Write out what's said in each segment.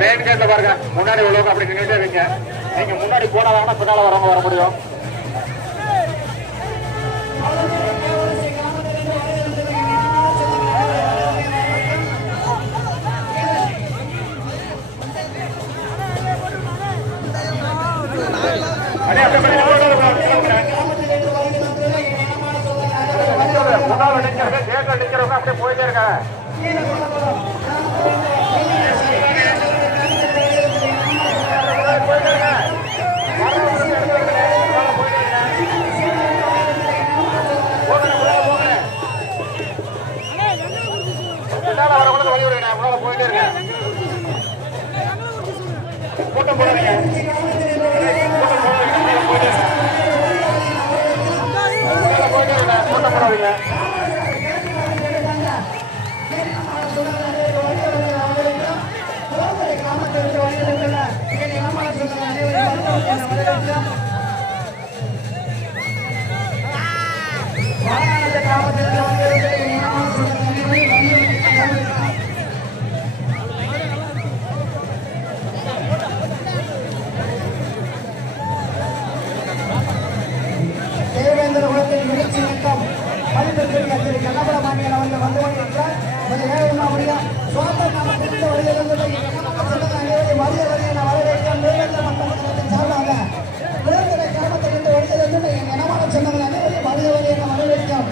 Main கேட்ல பாருங்க, முன்னாடி உள்ளவங்க அப்படி நின்றுட்டே இருக்கீங்க. நீங்க முன்னாடி போனாதாங்கன்னா பின்னால வரவங்க வர முடியும். நிக்கிறவங்க அப்படியே போயிட்டே இருக்காங்க. வரவங்களுக்கு வழி விடுங்க, உங்களால போயிட்டே இருக்கேன். கூட்டம் போடாதீங்க, கூட்டம் போடாதீங்க. தேவேந்திர குலத்தின் நிகழ்ச்சி இயக்கம் பள்ளிப்பெருமையாக திரு கண்ணபுரமானியன் அவர்கள் வந்து கொண்டிருக்கிறார். கொஞ்சம் வேகமாக முடியும். சுவாத்த நாமத்திலிருந்து வருகிறது மதிய வரையை நான் வரவேற்கிறேன். தேவேந்திர மக்கள் சார்பாக விழுந்தலை கிராமத்திலிருந்து வருகிறது என் இனமான சொந்தங்கள் அனைவரையும் மதிய வரையை நான் வரவேற்கிறோம்.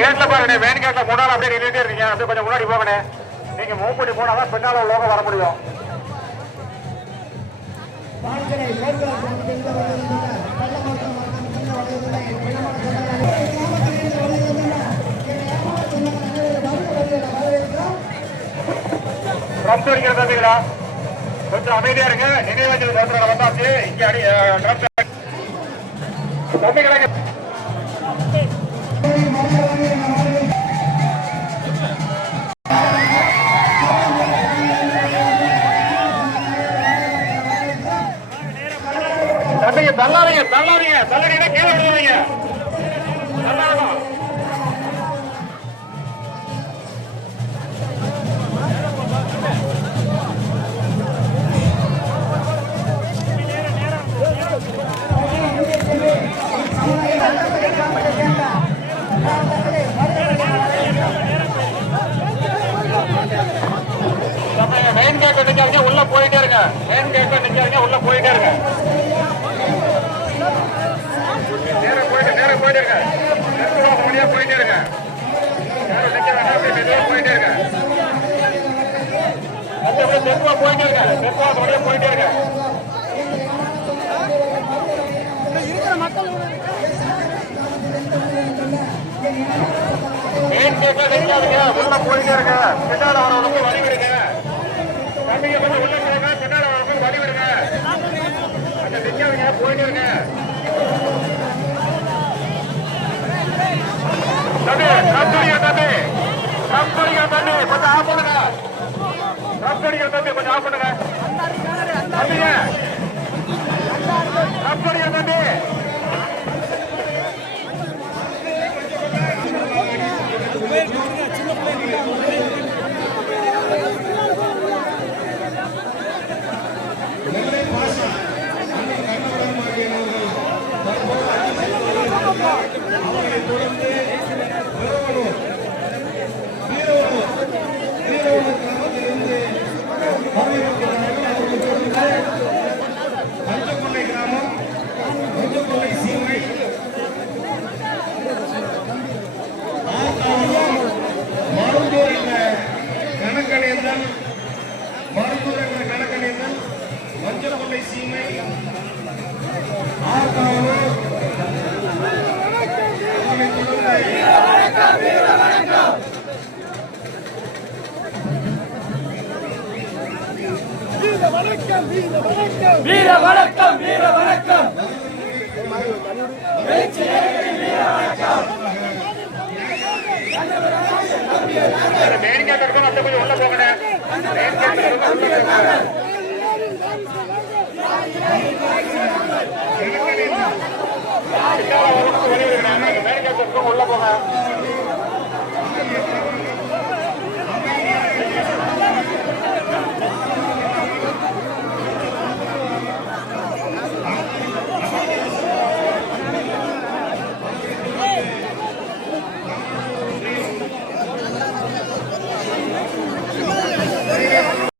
கேட்ல பாருங்க, மெயின் கேட்ல முன்னால அப்படியே நின்றுட்டே இருக்கீங்க. அப்படியே கொஞ்சம் முன்னாடி போகணும். நீங்க மூவ் பண்ணி போனாதான் பின்னால உள்ளவங்க வர முடியும். கொஞ்சம் அமைதியா இருங்க. நினைவாஞ்சலி வந்தாச்சு. இங்க அடி தம்பி கிடைக்க தள்ளாதீங்க, தள்ளாதீங்க, தள்ளாதீங்க, கீழே விடுவீங்க. மெயின் கேட் நிக்காதீங்க, உள்ள போயிட்டே இருங்க. மெயின் கேட் நிக்காதீங்க, உள்ள போயிட்டே இருங்க. நேர போயிட்டே இருங்க. வழியா போயிட்டே இருங்க. போயிட்டே இருங்க. தெற்குவா போயிட்டே இருங்க. தெற்குவா வழியா போயிட்டே இருங்க. மெயின் கேட்ல நிக்காதீங்க, உள்ள போயிட்டே இருங்க. பின்னால வரவங்களுக்கு வழி விடுங்க. தம்பிங்க கொஞ்சம் உள்ள போங்க, பின்னால வரவங்களுக்கு வழி விடுங்க. அங்க நிக்காதீங்க, போயிட்டே இருங்க. தம்பி கொஞ்சம் ஆஃப் பண்ணுங்க. தம்பி கொஞ்சம் ஆஃப் பண்ணுங்க. தம்பிங்க தம்பி அவர்களை தொடர்ந்து பஞ்சக்கொள்ளை கிராமம், பஞ்சக்கொள்ளை சீமை, மருந்தூர் என்ற கணக்கணியந்தன், மருந்தூர் என்ற கணக்கணியந்தன், பஞ்சக்கொள்ளை சீமை, ஆர்காவூர், வீர வணக்கம், வீர வணக்கம். மெயின் கேட் இருக்கும், அப்படியே உள்ள போகணும்.